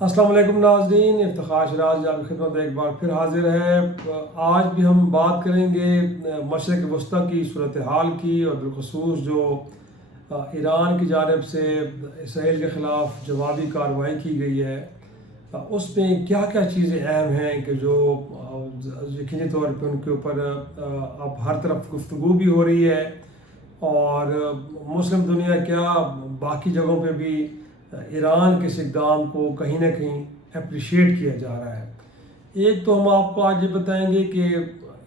السلام علیکم ناظرین، افتخار شراز آپ کی خدمت میں ایک بار پھر حاضر ہے۔ آج بھی ہم بات کریں گے مشرق وسطیٰ کی صورتحال کی، اور بالخصوص جو ایران کی جانب سے اسرائیل کے خلاف جوابی کارروائی کی گئی ہے، اس میں کیا کیا چیزیں اہم ہیں کہ جو یقینی طور پہ ان کے اوپر اب ہر طرف گفتگو بھی ہو رہی ہے، اور مسلم دنیا کیا باقی جگہوں پہ بھی ایران کے اس اقدام کو کہیں نہ کہیں اپریشیٹ کیا جا رہا ہے۔ ایک تو ہم آپ کو آج یہ بتائیں گے کہ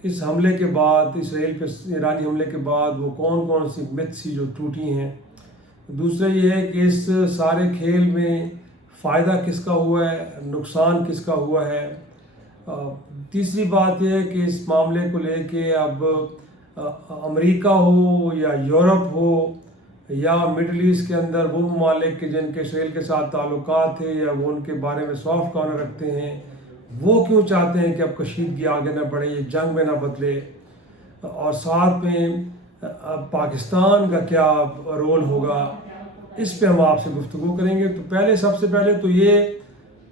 اس حملے کے بعد، اسرائیل پہ ایرانی حملے کے بعد وہ کون کون سی متس جو ٹوٹی ہیں۔ دوسرا یہ ہے کہ اس سارے کھیل میں فائدہ کس کا ہوا ہے، نقصان کس کا ہوا ہے۔ تیسری بات یہ ہے کہ اس معاملے کو لے کے اب امریکہ ہو یا یورپ ہو یا مڈل ایسٹ کے اندر وہ ممالک کے جن کے اسرائیل کے ساتھ تعلقات تھے یا وہ ان کے بارے میں سافٹ کارنر رکھتے ہیں، وہ کیوں چاہتے ہیں کہ اب کشیدگی آگے نہ بڑھے، یہ جنگ میں نہ بدلے، اور ساتھ میں پاکستان کا کیا رول ہوگا، اس پہ ہم آپ سے گفتگو کریں گے۔ تو سب سے پہلے تو یہ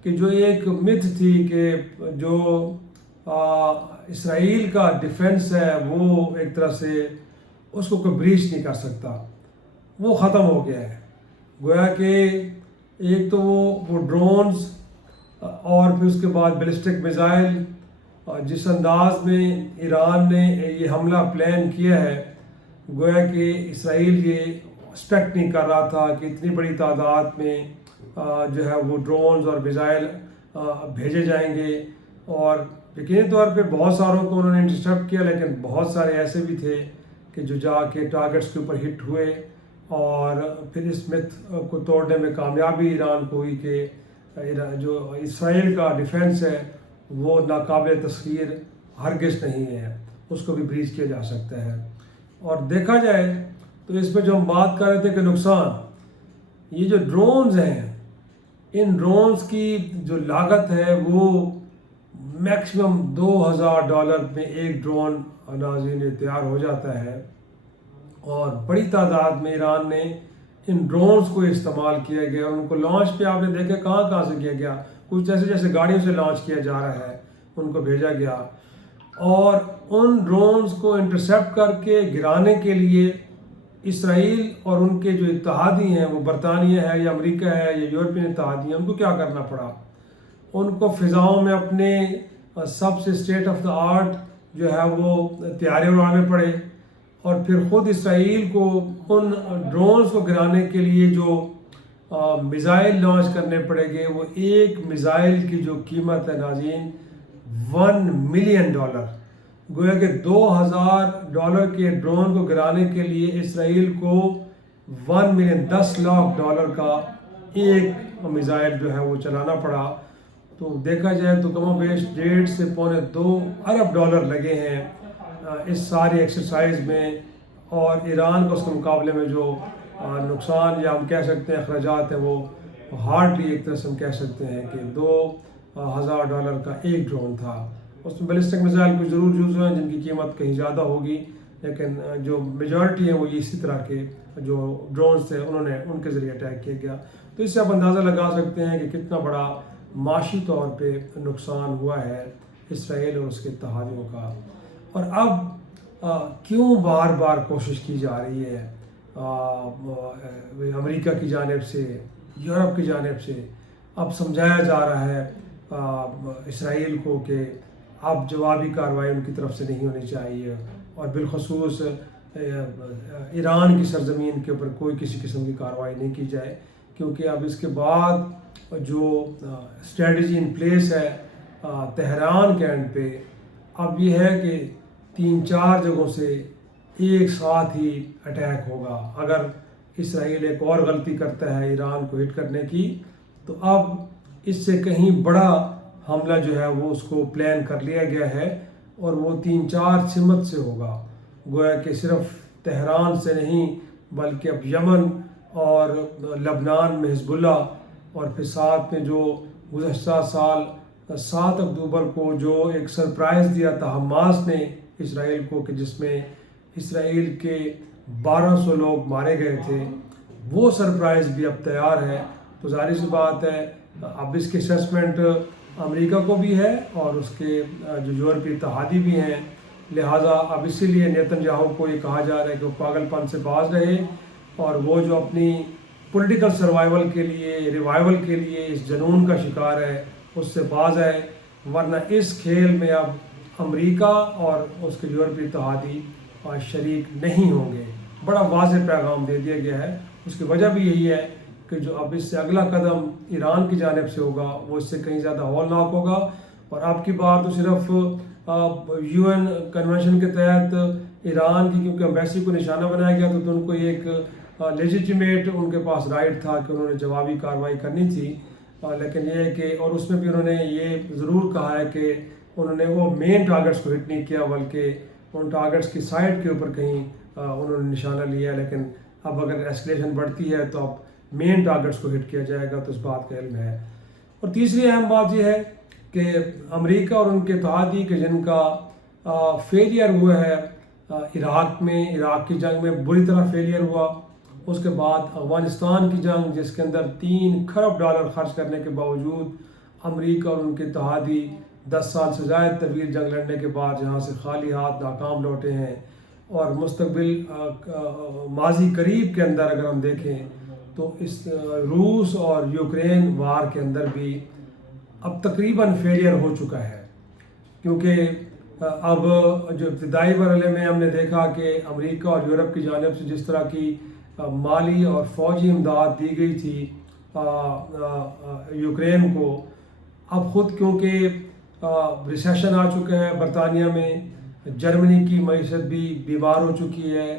کہ جو ایک متھ تھی کہ جو اسرائیل کا ڈیفنس ہے وہ ایک طرح سے اس کو کوئی بریچ نہیں کر سکتا، وہ ختم ہو گیا ہے۔ گویا کہ ایک تو وہ ڈرونز، اور پھر اس کے بعد بیلسٹک میزائل، جس انداز میں ایران نے یہ حملہ پلان کیا ہے، گویا کہ اسرائیل یہ ایکسپیکٹ نہیں کر رہا تھا کہ اتنی بڑی تعداد میں جو ہے وہ ڈرونز اور میزائل بھیجے جائیں گے۔ اور یقینی طور پہ بہت ساروں کو انہوں نے انٹرسپٹ کیا، لیکن بہت سارے ایسے بھی تھے کہ جو جا کے ٹارگٹس کے اوپر ہٹ ہوئے، اور پھر اس متھ کو توڑنے میں کامیابی ایران کو ہوئی کہ جو اسرائیل کا ڈیفنس ہے وہ ناقابل تسخیر ہرگز نہیں ہے، اس کو بھی بریچ کیا جا سکتا ہے۔ اور دیکھا جائے تو اس میں جو ہم بات کر رہے تھے کہ نقصان، یہ جو ڈرونز ہیں، ان ڈرونز کی جو لاگت ہے وہ میکسیمم $2000 میں ایک ڈرون ناظرین تیار ہو جاتا ہے، اور بڑی تعداد میں ایران نے ان ڈرونز کو استعمال کیا گیا، اور ان کو لانچ پہ آپ نے دیکھا کہاں سے کیا گیا، کچھ جیسے گاڑیوں سے لانچ کیا جا رہا ہے، ان کو بھیجا گیا، اور ان ڈرونز کو انٹرسیپٹ کر کے گرانے کے لیے اسرائیل اور ان کے جو اتحادی ہیں، وہ برطانیہ ہے یا امریکہ ہے یا یورپین اتحادی ہیں، ان کو کیا کرنا پڑا، ان کو فضاؤں میں اپنے سب سے اسٹیٹ آف دا آرٹ جو ہے وہ طیارے اڑانے پڑے، اور پھر خود اسرائیل کو ان ڈرونز کو گرانے کے لیے جو میزائل لانچ کرنے پڑے گے، وہ ایک میزائل کی جو قیمت ہے ناظرین $1 ملین، گویا کہ $2000 کے ڈرون کو گرانے کے لیے اسرائیل کو $1 ملین، $10 لاکھ کا ایک میزائل جو ہے وہ چلانا پڑا۔ تو دیکھا جائے تو کم و بیش $1.5 سے $2 ارب لگے ہیں اس ساری ایکسرسائز میں، اور ایران کو اس کے مقابلے میں جو نقصان یا ہم کہہ سکتے ہیں اخراجات ہیں، وہ ہارڈلی ایک طرح سے ہم کہہ سکتے ہیں کہ $2000 کا ایک ڈرون تھا۔ اس میں بیلسٹک میزائل کچھ ضرور یوز ہوئے ہیں جن کی قیمت کہیں زیادہ ہوگی، لیکن جو میجورٹی ہے وہ اسی طرح کے جو ڈرونز تھے ان کے ذریعے اٹیک کیا گیا۔ تو اس سے آپ اندازہ لگا سکتے ہیں کہ کتنا بڑا معاشی طور پہ نقصان ہوا ہے اسرائیل اور اس کے اتحادیوں کا۔ اور اب کیوں بار بار کوشش کی جا رہی ہے امریکہ کی جانب سے، یورپ کی جانب سے، اب سمجھایا جا رہا ہے اسرائیل کو کہ اب جوابی کارروائی ان کی طرف سے نہیں ہونی چاہیے، اور بالخصوص ایران کی سرزمین کے اوپر کوئی کسی قسم کی کارروائی نہیں کی جائے، کیونکہ اب اس کے بعد جو اسٹریٹجی ان پلیس ہے تہران کے اینڈ پہ، اب یہ ہے کہ 3-4 جگہوں سے ایک ساتھ ہی اٹیک ہوگا۔ اگر اسرائیل ایک اور غلطی کرتا ہے ایران کو ہٹ کرنے کی، تو اب اس سے کہیں بڑا حملہ جو ہے وہ اس کو پلان کر لیا گیا ہے، اور وہ 3-4 سمت سے ہوگا۔ گویا کہ صرف تہران سے نہیں بلکہ اب یمن اور لبنان میں حزب اللہ، اور پھر ساتھ میں جو گزشتہ سال 7 اکتوبر کو جو ایک سرپرائز دیا تھا حماس نے اسرائیل کو، کہ جس میں اسرائیل کے 1200 لوگ مارے گئے تھے، وہ سرپرائز بھی اب تیار ہے۔ تو ظاہر سی بات ہے اب اس کی اسیسمنٹ امریکہ کو بھی ہے اور اس کے جو یورپی اتحادی بھی ہیں، لہٰذا اب اسی لیے نیتن یاہو کو یہ کہا جا رہا ہے کہ وہ پاگل پن سے باز رہے اور وہ جو اپنی پولیٹیکل سروائیول کے لیے، ریوائول کے لیے اس جنون کا شکار ہے اس سے باز آئے، ورنہ اس کھیل میں اب امریکہ اور اس کے یورپی اتحادی شریک نہیں ہوں گے۔ بڑا واضح پیغام دے دیا گیا ہے۔ اس کی وجہ بھی یہی ہے کہ جو اب اس سے اگلا قدم ایران کی جانب سے ہوگا وہ اس سے کہیں زیادہ ہولناک ہوگا، اور اب کی بار تو صرف UN کنونشن کے تحت ایران کی کیونکہ ایمبیسی کو نشانہ بنایا گیا تو ان کو ایک لیجیٹیمیٹ ان کے پاس رائٹ تھا کہ انہوں نے جوابی کارروائی کرنی تھی، لیکن یہ ہے کہ اور اس میں بھی انہوں نے یہ ضرور کہا ہے کہ انہوں نے وہ مین ٹارگٹس کو ہٹ نہیں کیا بلکہ ان ٹارگٹس کی سائڈ کے اوپر کہیں انہوں نے نشانہ لیا، لیکن اب اگر ایسکلیشن بڑھتی ہے تو اب مین ٹارگٹس کو ہٹ کیا جائے گا، تو اس بات کا علم ہے۔ اور تیسری اہم بات یہ ہے کہ امریکہ اور ان کے اتحادی کے جن کا فیلئر ہوا ہے عراق میں، عراق کی جنگ میں بری طرح فیلئر ہوا، اس کے بعد افغانستان کی جنگ جس کے اندر $3 کھرب خرچ کرنے کے باوجود امریکہ اور ان کے اتحادی 10 سال سے زائد طویل جنگ لڑنے کے بعد جہاں سے خالی ہاتھ ناکام لوٹے ہیں، اور مستقبل ماضی قریب کے اندر اگر ہم دیکھیں تو اس روس اور یوکرین وار کے اندر بھی اب تقریباً فیلئر ہو چکا ہے، کیونکہ اب جو ابتدائی مرحلے میں ہم نے دیکھا کہ امریکہ اور یورپ کی جانب سے جس طرح کی مالی اور فوجی امداد دی گئی تھی یوکرین کو، اب خود کیونکہ ریسیشن آ چکا ہے برطانیہ میں، جرمنی کی معیشت بھی بیمار ہو چکی ہے،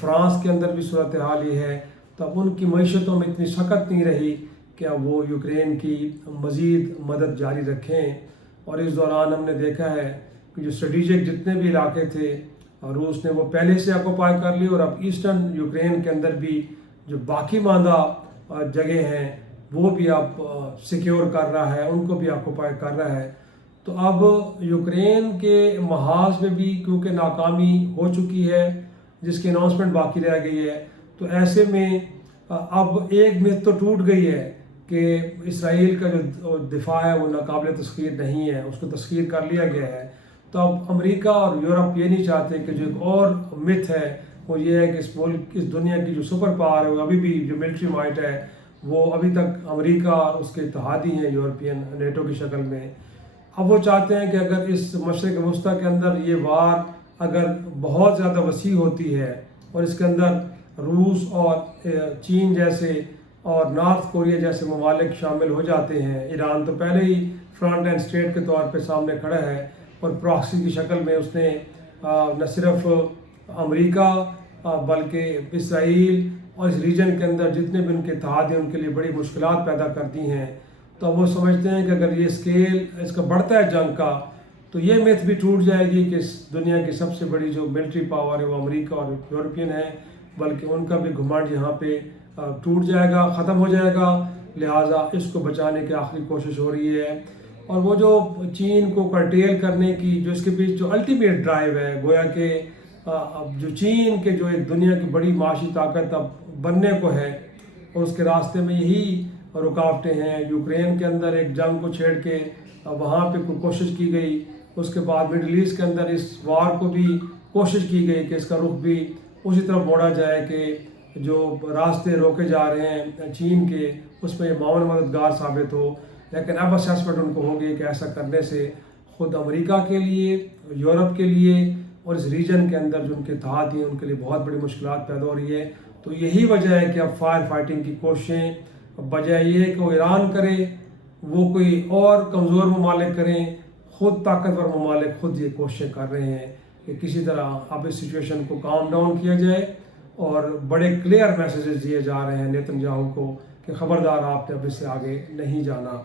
فرانس کے اندر بھی صورتحال یہ ہے، تو اب ان کی معیشتوں میں اتنی سخت نہیں رہی کہ اب وہ یوکرین کی مزید مدد جاری رکھیں۔ اور اس دوران ہم نے دیکھا ہے کہ جو اسٹریٹجک جتنے بھی علاقے تھے روس نے وہ پہلے سے آکوپائی کر لی، اور اب ایسٹرن یوکرین کے اندر بھی جو باقی ماندہ جگہ ہیں وہ بھی اب سیکیور کر رہا ہے، ان کو بھی آکوپائی کر رہا ہے۔ تو اب یوکرین کے محاذ میں بھی کیونکہ ناکامی ہو چکی ہے جس کی اناؤنسمنٹ باقی رہ گئی ہے، تو ایسے میں اب ایک میتھ تو ٹوٹ گئی ہے کہ اسرائیل کا جو دفاع ہے وہ ناقابل تسخیر نہیں ہے، اس کو تسخیر کر لیا گیا ہے۔ تو اب امریکہ اور یورپ یہ نہیں چاہتے کہ جو ایک اور میتھ ہے وہ یہ ہے کہ اس ملک، اس دنیا کی جو سپر پاور ہے وہ ابھی بھی جو ملٹری مائٹ ہے وہ ابھی تک امریکہ اور اس کے اتحادی ہیں یورپین نیٹو کی شکل میں۔ اب وہ چاہتے ہیں کہ اگر اس مشرق وسطیٰ کے اندر یہ وار اگر بہت زیادہ وسیع ہوتی ہے اور اس کے اندر روس اور چین جیسے اور نارتھ کوریا جیسے ممالک شامل ہو جاتے ہیں، ایران تو پہلے ہی فرنٹ اینڈ اسٹیٹ کے طور پہ سامنے کھڑا ہے اور پراکسی کی شکل میں اس نے نہ صرف امریکہ بلکہ اسرائیل اور اس ریجن کے اندر جتنے بھی ان کے اتحاد ہیں ان کے لیے بڑی مشکلات پیدا کرتی ہیں۔ تو وہ سمجھتے ہیں کہ اگر یہ اسکیل اس کا بڑھتا ہے جنگ کا تو یہ میتھ بھی ٹوٹ جائے گی کہ اس دنیا کی سب سے بڑی جو ملٹری پاور ہے وہ امریکہ اور یورپین ہے، بلکہ ان کا بھی گھمنڈ یہاں پہ ٹوٹ جائے گا، ختم ہو جائے گا، لہٰذا اس کو بچانے کی آخری کوشش ہو رہی ہے۔ اور وہ جو چین کو کرٹیل کرنے کی جو اس کے پیچھے جو الٹیمیٹ ڈرائیو ہے، گویا کہ اب جو چین کے جو ایک دنیا کی بڑی معاشی طاقت اب بننے کو ہے اور اس کے راستے میں یہی رکاوٹیں ہیں۔ یوکرین کے اندر ایک جنگ کو چھیڑ کے وہاں پہ کوئی کوشش کی گئی، اس کے بعد مڈل ایسٹ کے اندر اس وار کو بھی کوشش کی گئی کہ اس کا رخ بھی اسی طرف موڑا جائے کہ جو راستے روکے جا رہے ہیں چین کے اس میں معاون مددگار ثابت ہو، لیکن اب اسیسمنٹ ان کو ہوگی کہ ایسا کرنے سے خود امریکہ کے لیے، یورپ کے لیے اور اس ریجن کے اندر جو ان کے اتحاد ہیں ان کے لیے بہت بڑی مشکلات پیدا ہو رہی ہے۔ تو یہی وجہ ہے کہ اب فائر فائٹنگ کی کوششیں بجائے یہ کہ وہ ایران کرے، وہ کوئی اور کمزور ممالک کریں، خود طاقتور ممالک خود یہ کوششیں کر رہے ہیں کہ کسی طرح اب اس سچویشن کو کام ڈاؤن کیا جائے، اور بڑے کلیئر میسیجز دیے جا رہے ہیں نیتن یاہو کو کہ خبردار آپ نے اب اس سے آگے نہیں جانا۔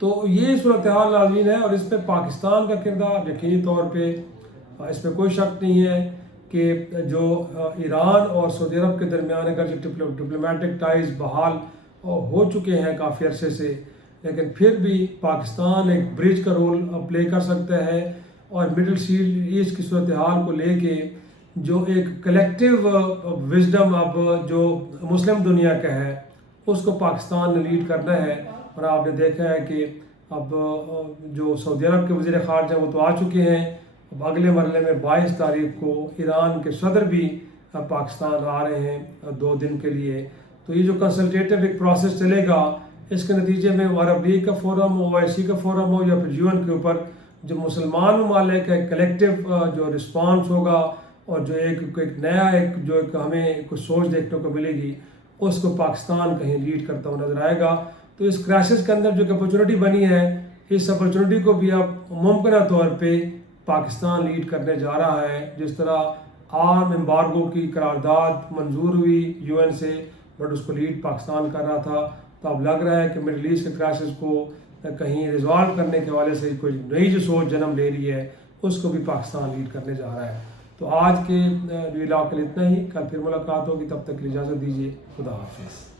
تو یہ صورتحال ناظرین ہے، اور اس میں پاکستان کا کردار یقینی طور پہ اس میں کوئی شک نہیں ہے کہ جو ایران اور سعودی عرب کے درمیان اگر جو ڈپلومیٹک ٹائز بحال ہو چکے ہیں کافی عرصے سے، لیکن پھر بھی پاکستان ایک برج کا رول پلے کر سکتا ہے، اور مڈل ایسٹ کی صورتحال کو لے کے جو ایک کلیکٹیو وزڈم اب جو مسلم دنیا کا ہے اس کو پاکستان نے لیڈ کرنا ہے، اور آپ نے دیکھا ہے کہ اب جو سعودی عرب کے وزیر خارجہ وہ تو آ چکے ہیں، اب اگلے مرحلے میں 22 تاریخ کو ایران کے صدر بھی پاکستان آ رہے ہیں 2 دن کے لیے. تو یہ جو کنسلٹیٹو ایک پروسیس چلے گا، اس کے نتیجے میں عرب لیگ کا فورم ہو، OIC کا فورم ہو، یا پھر UN کے اوپر جو مسلمان ممالک کا ایک کلیکٹیو جو رسپانس ہوگا، اور جو ایک نیا جو ہمیں کچھ سوچ دیکھنے کو ملے گی، اس کو پاکستان کہیں لیڈ کرتا ہوا نظر آئے گا. تو اس کرائسس کے اندر جو کہ اپرچونٹی بنی ہے، اس اپرچونٹی کو بھی اب ممکنہ طور پہ پاکستان لیڈ کرنے جا رہا ہے. جس طرح آرم ایمبارگو کی قرارداد منظور ہوئی UN سے، بٹ اس کو لیڈ پاکستان کر رہا تھا. تو اب لگ رہا ہے کہ مڈل ایسٹ کے کرائسس کو کہیں ریزالو کرنے کے حوالے سے کوئی نئی جو سوچ جنم لے رہی ہے، اس کو بھی پاکستان لیڈ کرنے جا رہا ہے. تو آج کے ویلاگ کے لیے اتنا ہی. کل پھر ملاقات ہوگی، تب تک کے لیے اجازت دیجیے. خدا حافظ.